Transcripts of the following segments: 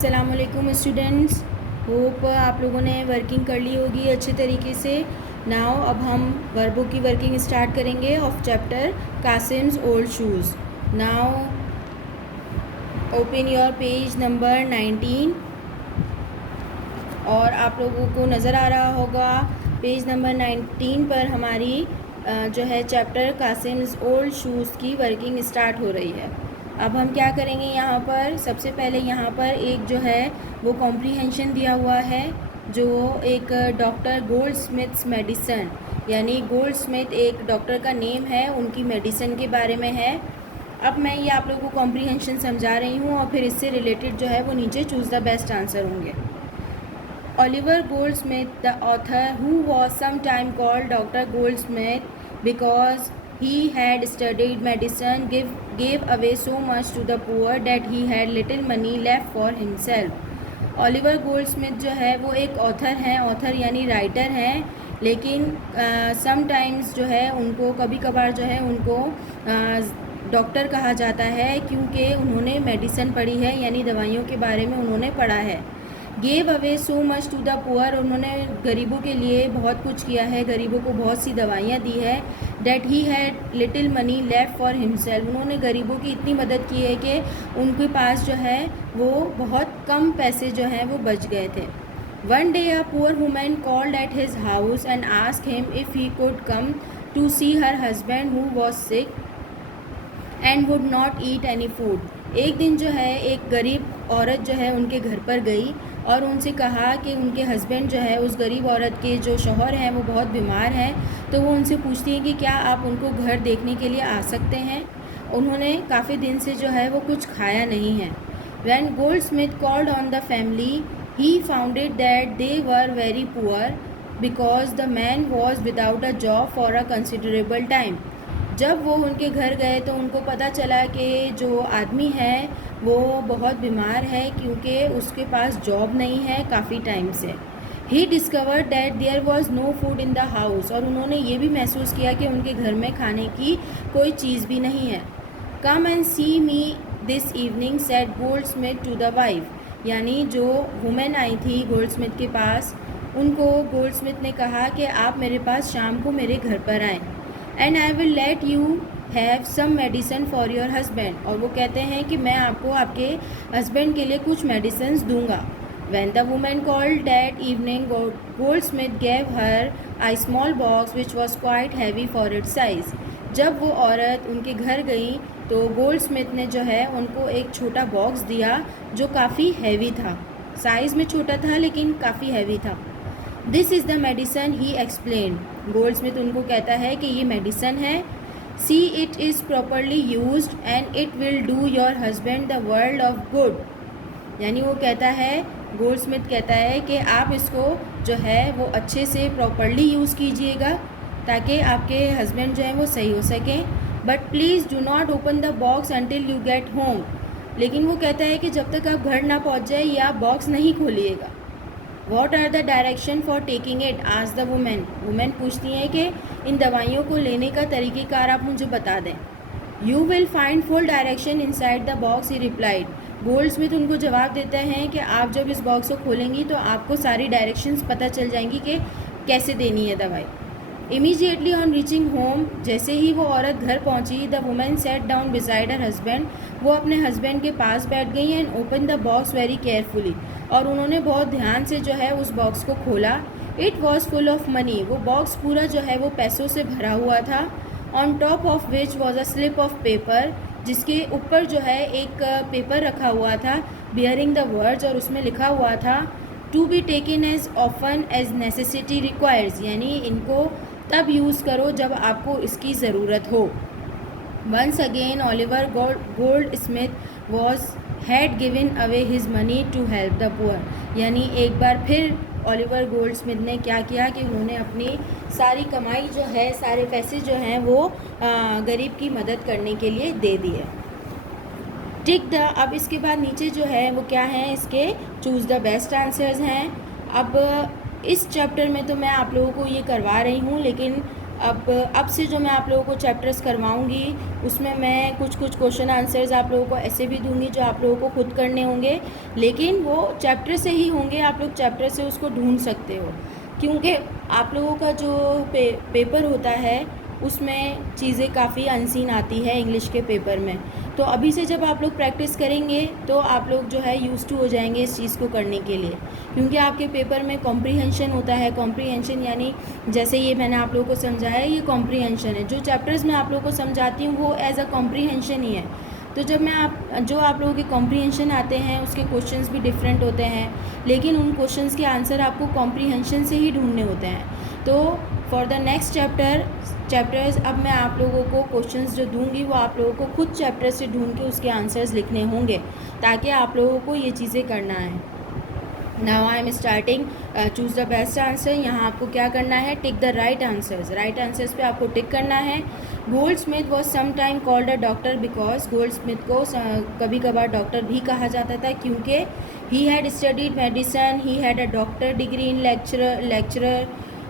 अस्सलामुअलैकुम students, hope आप लोगों ने वर्किंग कर ली होगी अच्छे तरीके से। नाउ अब हम वर्बों की वर्किंग स्टार्ट करेंगे of chapter Kasim's old shoes. Now open your page number 19 और आप लोगों को नज़र आ रहा होगा पेज नंबर 19 पर हमारी जो है चैप्टर कासिम्स ओल्ड शूज़ की वर्किंग स्टार्ट हो रही है। अब हम क्या करेंगे, यहाँ पर सबसे पहले यहाँ पर एक जो है वो कॉम्प्रीहेंशन दिया हुआ है, जो एक डॉक्टर गोल्डस्मिथ्स मेडिसन, यानी गोल्डस्मिथ एक डॉक्टर का नेम है, उनकी मेडिसन के बारे में है। अब मैं ये आप लोगों को कॉम्प्रीहेंशन समझा रही हूँ और फिर इससे रिलेटेड जो है वो नीचे चूज़ द बेस्ट आंसर होंगे। Oliver Goldsmith, the author, who was sometime called Dr. Goldsmith because he had studied medicine, gave away so much to the poor that he had little money left for himself. Oliver Goldsmith जो है वो एक author हैं, author यानी writer हैं, लेकिन sometimes जो है उनको कभी कभार जो है उनको डॉक्टर कहा जाता है क्योंकि उन्होंने मेडिसिन पढ़ी है, यानी दवाइयों के बारे में उन्होंने पढ़ा है। Gave away so much to the poor, उन्होंने गरीबों के लिए बहुत कुछ किया है, गरीबों को बहुत सी दवाइयाँ दी है। That he had little money left for himself, उन्होंने गरीबों की इतनी मदद की है कि उनके पास जो है वो बहुत कम पैसे जो हैं वो बच गए थे। One day a poor woman called at his house and asked him if he could come to see her husband who was sick and would not eat any food. एक दिन जो है एक गरीब औरत जो है उनके घर पर गई और उनसे कहा कि उनके हस्बैंड जो है उस गरीब औरत के जो शौहर हैं वो बहुत बीमार हैं, तो वो उनसे पूछती हैं कि क्या आप उनको घर देखने के लिए आ सकते हैं। उन्होंने काफ़ी दिन से जो है वो कुछ खाया नहीं है। When Goldsmith called on the family he founded that they were very poor because the man was without a job for a considerable time. जब वो उनके घर गए तो उनको पता चला कि जो आदमी है वो बहुत बीमार है क्योंकि उसके पास जॉब नहीं है काफ़ी टाइम से। He discovered that there was no food in the house, और उन्होंने ये भी महसूस किया कि उनके घर में खाने की कोई चीज़ भी नहीं है। Come and see me this evening said Goldsmith to the wife, यानी जो वुमेन आई थी गोल्डस्मिथ के पास, उनको गोल्डस्मिथ ने कहा कि आप मेरे पास शाम को मेरे घर पर आएँ and I will let you have some medicine for your husband, और वो कहते हैं कि मैं आपको आपके हस्बैंड के लिए कुछ मेडिसिन दूंगा। When the women called that evening Goldsmith gave her I small box which was quite heavy for its size. जब वो औरत उनके घर गई तो गोल्डस्मिथ ने जो है उनको एक छोटा बॉक्स दिया जो काफ़ी हैवी था, साइज़ में छोटा था लेकिन काफ़ी हैवी था। This is the medicine he explain, Goldsmith उनको कहता है कि ये मेडिसन है। See it is properly used and it will do your husband the world of good, यानी वो कहता है, गोल्डस्मिथ कहता है कि आप इसको जो है वो अच्छे से प्रॉपरली यूज़ कीजिएगा ताकि आपके हस्बैंड जो है वो सही हो सकें। But please do not open the box until you get home, लेकिन वो कहता है कि जब तक आप घर ना पहुँच जाए ये आप बॉक्स नहीं खोलिएगा। What are the direction for taking it आज द वुमेन, वुमेन पूछती हैं कि इन दवाइयों को लेने का तरीक़ेकार आप मुझे बता दें। You will find full direction inside the box, he replied, Goldsmith उनको जवाब देते हैं कि आप जब इस बॉक्स को खोलेंगी तो आपको सारी डायरेक्शंस पता चल जाएंगी कि कैसे देनी है दवाई। इमीजिएटली ऑन रीचिंग होम, जैसे ही वो औरत घर पहुंची, the women set down beside her husband, वो अपने हस्बैंड के पास बैठ गई and open the box very carefully, और उन्होंने बहुत ध्यान से जो है उस बॉक्स को खोला। It was full of money, वो बॉक्स पूरा जो है वो पैसों से भरा हुआ था। On top of which was a slip of paper, जिसके ऊपर जो है एक पेपर रखा हुआ था बियरिंग द वर्ड्स, और उसमें लिखा हुआ था to be taken as often as necessity requires, यानी इनको तब यूज़ करो जब आपको इसकी ज़रूरत हो। Once again Oliver Goldsmith was had given away his money to help the poor, यानी एक बार फिर ओलिवर गोल्डस्मिथ ने क्या किया कि उन्होंने अपनी सारी कमाई जो है, सारे पैसे जो हैं वो गरीब की मदद करने के लिए दे दिए। टिक द, अब इसके बाद नीचे जो है वो क्या है, इसके चूज़ द बेस्ट आंसर्स हैं। अब इस चैप्टर में तो मैं आप लोगों को ये करवा रही हूँ, लेकिन अब से जो मैं आप लोगों को चैप्टर्स करवाऊंगी उसमें मैं कुछ क्वेश्चन आंसर्स आप लोगों को ऐसे भी दूंगी जो आप लोगों को खुद करने होंगे, लेकिन वो चैप्टर से ही होंगे, आप लोग चैप्टर से उसको ढूंढ सकते हो, क्योंकि आप लोगों का जो पेपर होता है उसमें चीज़ें काफ़ी अनसीन आती है इंग्लिश के पेपर में। तो अभी से जब आप लोग प्रैक्टिस करेंगे तो आप लोग जो है यूज़ टू हो जाएंगे इस चीज़ को करने के लिए, क्योंकि आपके पेपर में कॉम्प्रीहेंशन होता है। कॉम्प्रीहेंशन यानी जैसे ये मैंने आप लोगों को समझाया, ये कॉम्प्रीहेंशन है। जो चैप्टर्स मैं आप लोगों को समझाती हूँ वो एज अ कॉम्प्रीहेंशन ही है। तो जब मैं आप लोगों के कॉम्प्रीहेंशन आते हैं उसके क्वेश्चंस भी डिफरेंट होते हैं, लेकिन उन क्वेश्चंस के आंसर आपको कॉम्प्रीहेंशन से ही ढूंढने होते हैं। तो फॉर द नेक्स्ट चैप्टर्स अब मैं आप लोगों को क्वेश्चंस जो दूंगी वो आप लोगों को खुद चैप्टर से ढूंढ के उसके आंसर्स लिखने होंगे, ताकि आप लोगों को ये चीज़ें करना है। Now I am starting. Choose the best answer. यहाँ आपको क्या करना है, tick the right answers. Right answers पे आपको टिक करना है। Goldsmith was some time called a doctor because, Goldsmith को कभी कभार डॉक्टर भी कहा जाता था क्योंकि he had studied medicine, he had a doctor degree in lecturer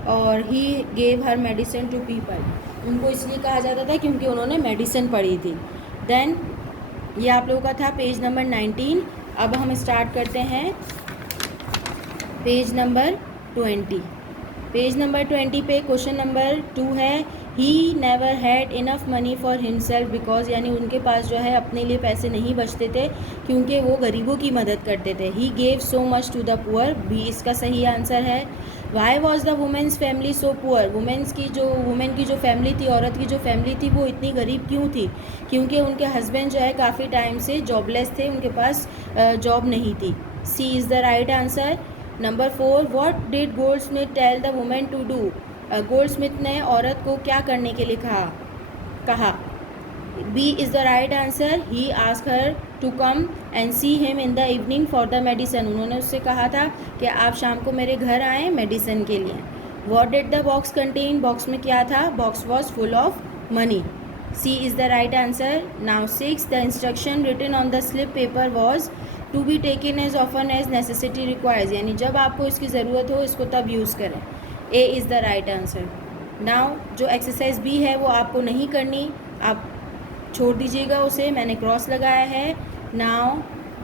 और he gave her medicine to people. उनको इसलिए कहा जाता था क्योंकि उन्होंने मेडिसिन पढ़ी थी। देन ये आप लोगों का था पेज नंबर 19। अब हम स्टार्ट करते हैं पेज नंबर 20। पेज नंबर 20 पे क्वेश्चन नंबर 2 है, he never had enough money for himself because, यानी उनके पास जो है अपने लिए पैसे नहीं बचते थे क्योंकि वो गरीबों की मदद करते थे। He gave so much to the poor, भी इसका सही आंसर है। Why was the women's family so poor, woman की जो फैमिली थी, औरत की जो फैमिली थी वो इतनी गरीब क्यों थी, क्योंकि उनके हस्बैंड जो है काफ़ी टाइम से जॉबलेस थे, उनके पास जॉब नहीं थी। C is the right answer. Number 4, what did Goldsmith tell the women to do, Goldsmith ने औरत को क्या करने के लिए कहा। B is the right answer. He ask her to come and see him in the evening for the medicine, उन्होंने उससे कहा था कि आप शाम को मेरे घर आएँ मेडिसिन के लिए। What did the box contain, box में क्या था, box was full of money. C is the right answer. Now 6, the instruction written on the slip paper was to be taken as often as necessity requires, यानी जब आपको इसकी ज़रूरत हो इसको तब यूज़ करें। A is the right answer. Now जो एक्सरसाइज बी है वो आपको नहीं करनी, आप छोड़ दीजिएगा उसे, मैंने क्रॉस लगाया है। Now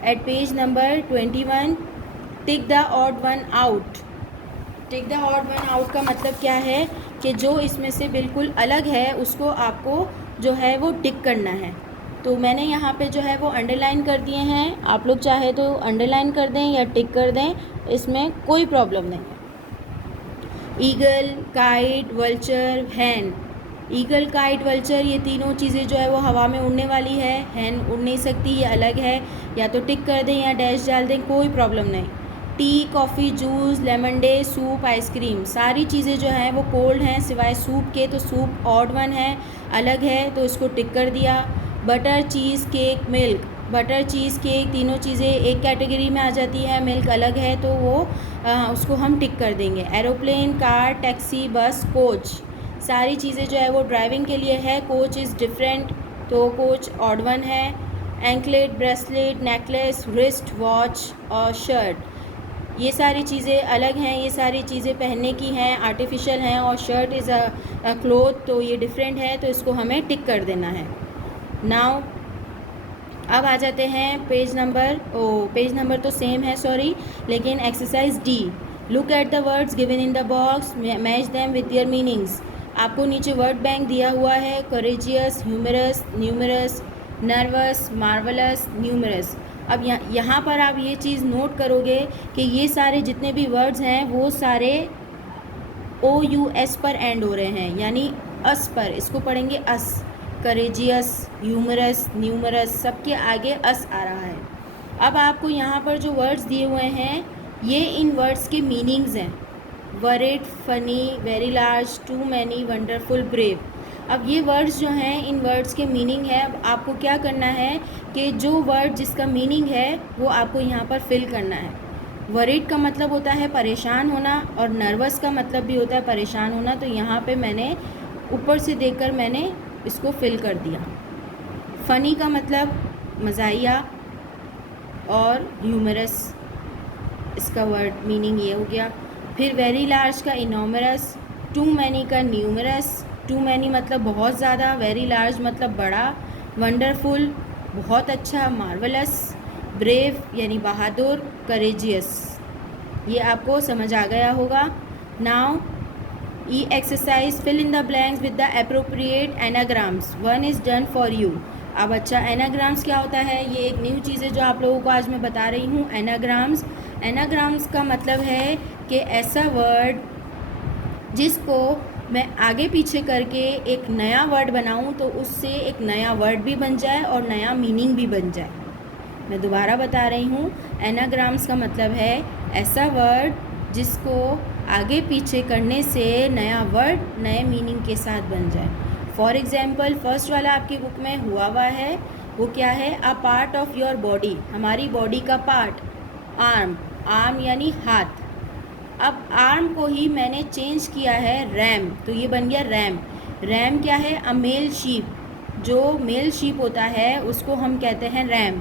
at page number 21, tick the odd one out. Tick the odd one out का मतलब क्या है कि जो इसमें से बिल्कुल अलग है उसको आपको जो है वो टिक करना है। तो मैंने यहाँ पे जो है वो अंडरलाइन कर दिए हैं, आप लोग चाहे तो अंडरलाइन कर दें या टिक कर दें, इसमें कोई प्रॉब्लम नहीं। ईगल, काइट, वल्चर, हैन। ईगल, काइट, वल्चर ये तीनों चीज़ें जो है वो हवा में उड़ने वाली है, हैन उड़ नहीं सकती, ये अलग है, या तो टिक कर दें या डैश डाल दें, कोई प्रॉब्लम नहीं। T, coffee, juice, lemon day, soup, ice cream, सारी चीज़ें जो हैं वो कोल्ड हैं सिवाय सूप के, तो सूप ऑड वन है, अलग है, तो इसको टिक कर दिया। बटर, चीज़, केक, मिल्क, बटर, चीज़, केक तीनों चीज़ें एक कैटेगरी में आ जाती है, मिल्क अलग है, तो वो उसको हम टिक कर देंगे। एरोप्लेन, कार, टैक्सी, बस, कोच, सारी चीज़ें जो है वो ड्राइविंग के लिए है, कोच इज़ डिफरेंट, तो कोच ऑड वन है। Anklet, bracelet, necklace, wrist, watch और शर्ट, ये सारी चीज़ें अलग हैं, ये सारी चीज़ें पहनने की हैं, आर्टिफिशियल हैं, और शर्ट इज़ अ क्लोथ, तो ये डिफरेंट है, तो इसको हमें टिक कर देना है। नाउ अब आ जाते हैं पेज नंबर तो सेम है सॉरी, लेकिन exercise D. Look at the words given in the box, match them with their meanings. आपको नीचे वर्ड बैंक दिया हुआ है, courageous, humorous, numerous, nervous, marvellous, numerous. अब यहाँ पर आप ये चीज़ नोट करोगे कि ये सारे जितने भी वर्ड्स हैं वो सारे OUS पर एंड हो रहे हैं, यानी अस पर, इसको पढ़ेंगे अस। करेजियस, ह्यूमरस, न्यूमरस, सबके आगे अस आ रहा है। अब आपको यहाँ पर जो वर्ड्स दिए हुए हैं ये इन वर्ड्स के मीनिंग्स हैं। Worried, funny, very large, too many, wonderful, brave. अब ये वर्ड्स जो हैं इन वर्ड्स के मीनिंग है। अब आपको क्या करना है कि जो वर्ड जिसका मीनिंग है वो आपको यहाँ पर फिल करना है। वरिड का मतलब होता है परेशान होना, और नर्वस का मतलब भी होता है परेशान होना, तो यहाँ पे मैंने ऊपर से देखकर मैंने इसको फिल कर दिया। फ़नी का मतलब मज़ाहिया, और ह्यूमरस इसका वर्ड मीनिंग ये हो गया। फिर वेरी लार्ज का इनॉमरस, टू मैनी का न्यूमरस, टू मैनी मतलब बहुत ज़्यादा, वेरी लार्ज मतलब बड़ा, वंडरफुल बहुत अच्छा, मार्वलस, ब्रेव यानी बहादुर, करेजियस। ये आपको समझ आ गया होगा। Now E exercise fill in the blanks with the appropriate anagrams, one is done for you. अब अच्छा, एनाग्राम्स क्या होता है? ये एक न्यू चीज़ है जो आप लोगों को आज मैं बता रही हूँ। एनाग्राम्स का मतलब है कि ऐसा वर्ड जिसको मैं आगे पीछे करके एक नया वर्ड बनाऊं तो उससे एक नया वर्ड भी बन जाए और नया मीनिंग भी बन जाए। मैं दोबारा बता रही हूँ, एनाग्राम्स का मतलब है ऐसा वर्ड जिसको आगे पीछे करने से नया वर्ड नए मीनिंग के साथ बन जाए। फॉर एग्जाम्पल, फर्स्ट वाला आपकी बुक में हुआ है, वो क्या है? A part of your body, हमारी बॉडी का पार्ट, आर्म यानी हाथ। अब आर्म को ही मैंने चेंज किया है रैम, तो ये बन गया रैम। रैम क्या है? अ मेल शीप, जो मेल शीप होता है उसको हम कहते हैं रैम।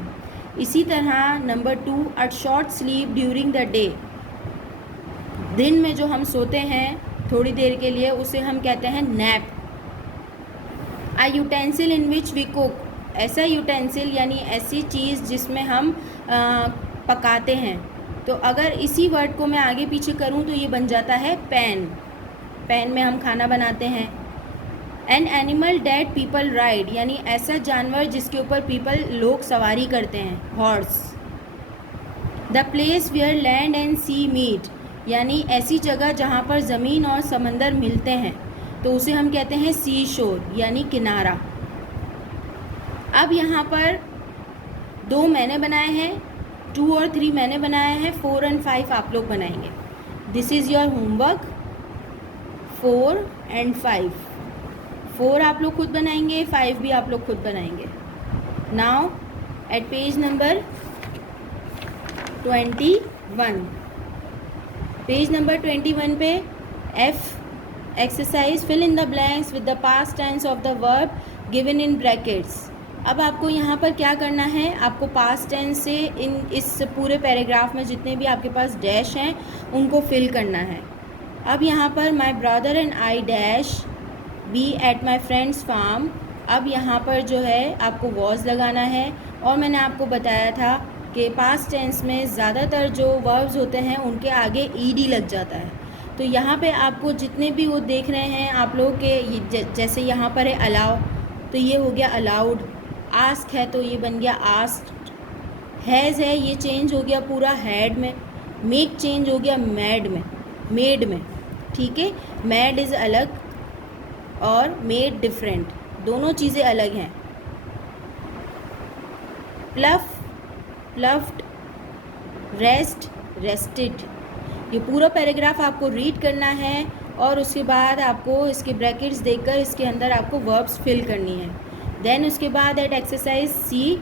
इसी तरह number 2, a short sleep during the day, दिन में जो हम सोते हैं थोड़ी देर के लिए उसे हम कहते हैं nap. A utensil in which we cook, ऐसा यूटेंसिल यानी ऐसी चीज़ जिसमें हम पकाते हैं। तो अगर इसी वर्ड को मैं आगे पीछे करूं तो ये बन जाता है पैन, पैन में हम खाना बनाते हैं। An animal that people ride, यानी ऐसा जानवर जिसके ऊपर लोग सवारी करते हैं, horse. The place where land and sea meet, यानी ऐसी जगह जहाँ पर ज़मीन और समंदर मिलते हैं तो उसे हम कहते हैं सी शोर यानी किनारा। अब यहाँ पर 2 मैंने बनाए हैं, 2 और 3 मैंने बनाया है, 4 और 5 आप लोग बनाएंगे। दिस इज़ योर होमवर्क, 4 और 5। 4 आप लोग खुद बनाएंगे, 5 भी आप लोग खुद बनाएंगे। Now at page number 21, page number 21 पे F exercise fill in the blanks with the past tense of the verb given in brackets. अब आपको यहाँ पर क्या करना है? आपको पास्ट टेंस से इस पूरे पैराग्राफ में जितने भी आपके पास डैश हैं उनको फिल करना है। अब यहाँ पर my brother and I dash be at my friend's farm, अब यहाँ पर जो है आपको वॉज लगाना है। और मैंने आपको बताया था कि पास्ट टेंस में ज़्यादातर जो वर्ब्स होते हैं उनके आगे ईडी लग जाता है। तो यहाँ पे आपको जितने भी वो देख रहे हैं आप लोग के, जैसे यहाँ पर है अलाउ, तो ये हो गया अलाउड। आस्क है तो ये बन गया आस्क्ड। हैज़ है ये चेंज हो गया पूरा हैड में। मेक चेंज हो गया मेड में। ठीक है, मेड इज़ अलग और मेड डिफरेंट, दोनों चीज़ें अलग हैं। प्लफ्ड, रेस्ट, रेस्टेड। ये पूरा पैराग्राफ आपको रीड करना है और उसके बाद आपको इसके ब्रैकेट्स देखकर इसके अंदर आपको वर्ब्स फिल करनी है। देन उसके बाद at exercise C,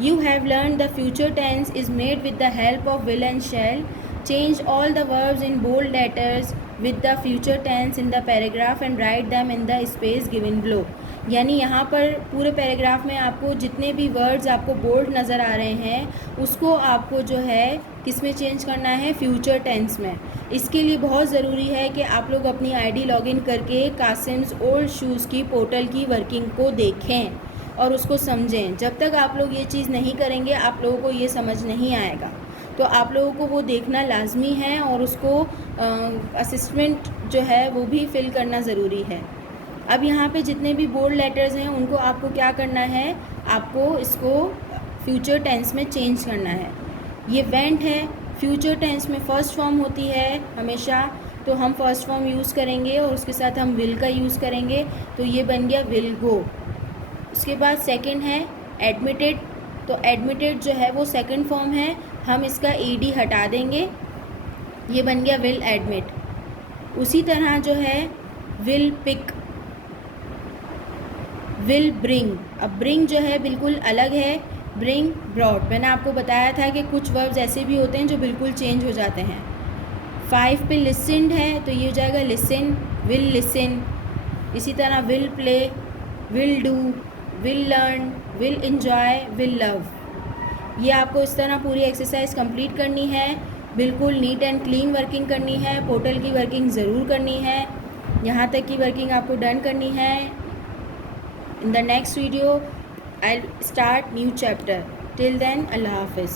you have learn the future tense is made with the help of will and shall. Change all the verbs in bold letters with the future tense in the paragraph and write them in the space given below. यानी यहाँ पर पूरे paragraph में आपको जितने भी words आपको bold नज़र आ रहे हैं उसको आपको जो है किस में चेंज करना है? फ्यूचर टेंस में। इसके लिए बहुत ज़रूरी है कि आप लोग अपनी आईडी लॉगिन करके कासिम्स ओल्ड शूज़ की पोर्टल की वर्किंग को देखें और उसको समझें। जब तक आप लोग ये चीज़ नहीं करेंगे आप लोगों को ये समझ नहीं आएगा। तो आप लोगों को वो देखना लाजमी है और उसको असिस्टेंट जो है वो भी फिल करना ज़रूरी है। अब यहाँ पे जितने भी बोल्ड लेटर्स हैं उनको आपको क्या करना है? आपको इसको फ्यूचर टेंस में चेंज करना है। ये वेंट है, फ्यूचर टेंस में फ़र्स्ट फॉर्म होती है हमेशा, तो हम फर्स्ट फॉर्म यूज़ करेंगे और उसके साथ हम विल का यूज़ करेंगे, तो ये बन गया विल गो। उसके बाद सेकंड है एडमिटेड, तो एडमिटेड जो है वो सेकंड फॉर्म है, हम इसका ईडी हटा देंगे, ये बन गया विल एडमिट। उसी तरह जो है विल पिक, विल ब्रिंग। अब ब्रिंग जो है बिल्कुल अलग है, ब्रिंग ब्रॉड। मैंने आपको बताया था कि कुछ वर्ब्स ऐसे भी होते हैं जो बिल्कुल चेंज हो जाते हैं। 5 पे लिसनड है तो ये हो जाएगा लिसन, विल लिसन। इसी तरह will play, will do, will learn, will enjoy, will love. ये आपको इस तरह पूरी एक्सरसाइज कंप्लीट करनी है, बिल्कुल नीट एंड क्लीन वर्किंग करनी है, पोर्टल की वर्किंग ज़रूर करनी है। यहाँ तक की वर्किंग आपको डन करनी है। In the next video I start new chapter. Till then अल्लाह हाफिज़।